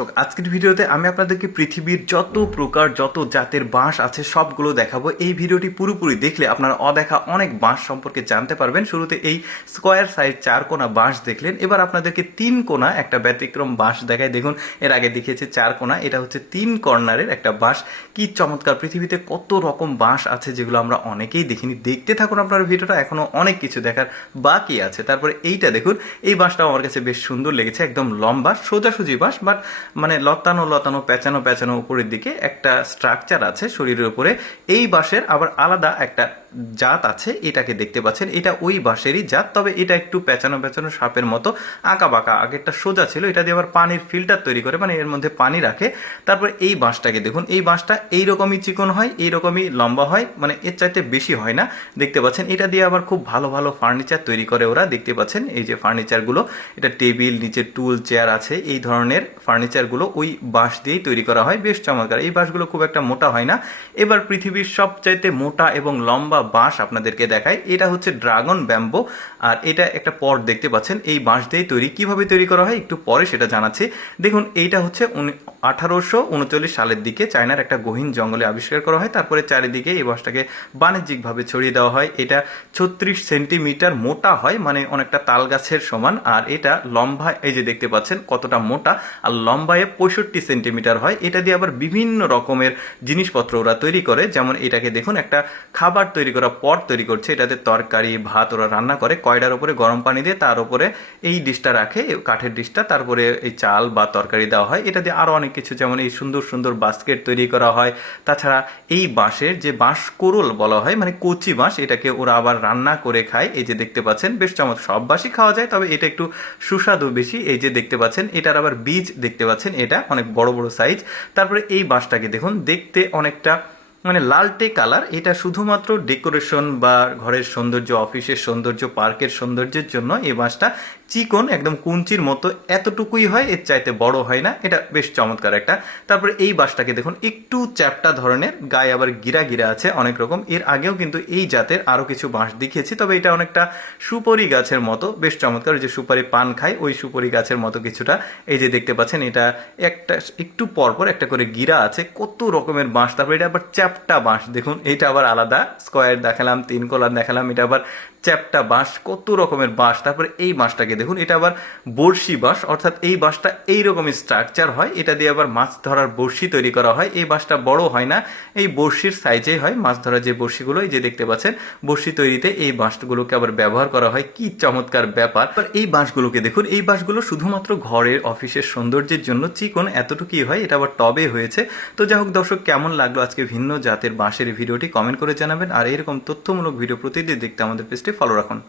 দর্শক, আজকের ভিডিওতে আমি আপনাদেরকে পৃথিবীর যত প্রকার যত জাতের বাঁশ আছে সবগুলো দেখাবো। এই ভিডিওটি পুরোপুরি দেখলে আপনারা অদেখা অনেক বাঁশ সম্পর্কে জানতে পারবেন। শুরুতে এই স্কোয়ার সাইজ 4 কোনা বাঁশ দেখলেন, এবার আপনাদেরকে 3 কোনা একটা ব্যতিক্রম বাঁশ দেখায়। দেখুন, এর আগে দেখিয়েছে 4 কোনা, এটা হচ্ছে 3 কর্নারের একটা বাঁশ। কি চমৎকার! পৃথিবীতে কত রকম বাঁশ আছে যেগুলো আমরা অনেকেই দেখিনি। দেখতে থাকুন আপনার ভিডিওটা, এখনো অনেক কিছু দেখার বাকি আছে। তারপরে এইটা দেখুন, এই বাঁশটাও আমার কাছে বেশ সুন্দর লেগেছে, একদম লম্বা সোজাসুজি বাঁশ, বাট মানে লতানো লতানো পেঁচানো পেঁচানো উপরের দিকে একটা স্ট্রাকচার আছে শরীরের উপরে। এই বাঁশের আবার আলাদা একটা জাত আছে, এটাকে দেখতে পাচ্ছেন, এটা ওই বাঁশেরই জাত, তবে এটা একটু পেঁচানো পেঁচানো সাপের মতো আঁকা বাঁকা। আগেরটা সোজা ছিল, এটা দিয়ে আবার পানির ফিল্টার তৈরি করে, মানে এর মধ্যে পানি রাখে। তারপর এই বাঁশটাকে দেখুন, এই বাঁশটা এইরকমই চিকন হয়, এইরকমই লম্বা হয়, মানে এর চাইতে বেশি হয় না। দেখতে পাচ্ছেন, এটা দিয়ে আবার খুব ভালো ভালো ফার্নিচার তৈরি করে ওরা। দেখতে পাচ্ছেন এই যে ফার্নিচারগুলো, এটা টেবিল, নিচে টুল চেয়ার আছে, এই ধরনের ফার্নিচারগুলো ওই বাঁশ দিয়েই তৈরি করা হয়। বেশ চমৎকার! এই বাঁশগুলো খুব একটা মোটা হয় না। এবার পৃথিবীর সবচাইতে মোটা এবং লম্বা বাঁশ আপনাদেরকে দেখায়। এটা হচ্ছে ড্রাগন ব্যাম্বো, আর এটা একটা পট দেখতে পাচ্ছেন, এই বাঁশ দিয়ে তৈরি। কিভাবে তৈরি করা হয় একটু পরে সেটা জানাচ্ছি। দেখুন, এইটা হচ্ছে 1839 সালের দিকে চায়নার একটা গহীন জঙ্গলে আবিষ্কার করা হয়। তারপরে চারিদিকে এই বাঁশটাকে বাণিজ্যিকভাবে ছড়িয়ে দেওয়া হয়। এটা 36 সেন্টিমিটার মোটা হয়, মানে অনেকটা তাল গাছের সমান। আর এটা লম্বা, এই যে দেখতে পাচ্ছেন কতটা মোটা, আর লম্বায় 65 সেন্টিমিটার হয়। এটা দিয়ে আবার বিভিন্ন রকমের জিনিসপত্র ওরা তৈরি করে। যেমন এটাকে দেখুন, একটা খাবার তৈরি করা পট তৈরি করছে, এটাতে তরকারি ভাত ওরা রান্না করে। কয়ডার উপরে গরম পানি দিয়ে তার উপরে এই ডিশটা রাখে, কাঠের ডিশটা, তারপরে এই চাল বা তরকারি দেওয়া হয়। এটা দিয়ে আরও অনেক কিছু, যেমন এই সুন্দর সুন্দর বাস্কেট তৈরি করা হয়। তাছাড়া এই বাঁশের যে বাঁশ কোরল বলা হয়, মানে কচি বাঁশ, এটাকে ওরা আবার রান্না করে খায়। এই যে দেখতে পাচ্ছেন, বেশ চমৎকার। সব বাঁশই খাওয়া যায়, তবে এটা একটু সুস্বাদু বেশি। এই যে দেখতে পাচ্ছেন, এটার আবার বীজ দেখতে পাচ্ছেন, এটা অনেক বড় বড় সাইজ। তারপরে এই বাঁশটাকে দেখুন, দেখতে অনেকটা মানে লালটে কালার। এটা শুধুমাত্র ডেকোরেশন বা ঘরের সৌন্দর্য, অফিসের সৌন্দর্য, পার্কের সৌন্দর্যের জন্য এই বাঁশটা চিকন, একদম কুঞ্চির মতো এতটুকুই হয়, এর চাইতে বড় হয় না। এটা বেশ চমৎকার একটা। তারপরে এই বাঁশটাকে দেখুন, একটু চ্যাপ্টা ধরনের, গায়ে আবার গিরা গিরা আছে অনেক রকম। এর আগেও কিন্তু এই জাতের আরও কিছু বাঁশ দেখিয়েছি, তবে এটা অনেকটা সুপারি গাছের মতো, বেশ চমৎকার। যে সুপারি পান খায় ওই সুপারি গাছের মতো কিছুটা। এই যে দেখতে পাচ্ছেন, এটা একটা একটু পরপর একটা করে গিরা আছে, কত রকমের বাঁশ। তারপরে এটা আবার চ্যাপ্টা বাঁশ, দেখুন এটা আবার আলাদা। স্কোয়ার দেখালাম, 3 কলার দেখালাম, এটা আবার চ্যাপ্টা বাঁশ, কত রকমের বাঁশ। তারপরে এই বাঁশটাকে দেখুন, এটা আবার বড়শি বাঁশ, অর্থাৎ এই বাঁশটা এইরকমই স্ট্রাকচার হয়। এটা দিয়ে আবার মাছ ধরার বড়শি তৈরি করা হয়। এই বাঁশটা বড় হয় না, এই বড়শির সাইজেই হয়। মাছ ধরার যে বড়শিগুলো, এই যে দেখতে পাচ্ছেন, বড়শি তৈরিতে এই বাঁশগুলোকে আবার ব্যবহার করা হয়। কি চমৎকার ব্যাপার! এই বাঁশগুলোকে দেখুন, এই বাঁশগুলো শুধুমাত্র ঘরের অফিসের সৌন্দর্যের জন্য চিকন এতটুকুই হয়। এটা আবার টবে হয়েছে। তো যাই হোক দর্শক, কেমন লাগলো আজকে ভিন্ন জাতের বাঁশের ভিডিওটি কমেন্ট করে জানাবেন। আর এরকম তথ্যমূলক ভিডিও প্রতিদিন দেখতে আমাদের পেজটি ফলো রাখুন।